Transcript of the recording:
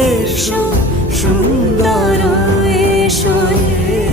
এসো সুন্দর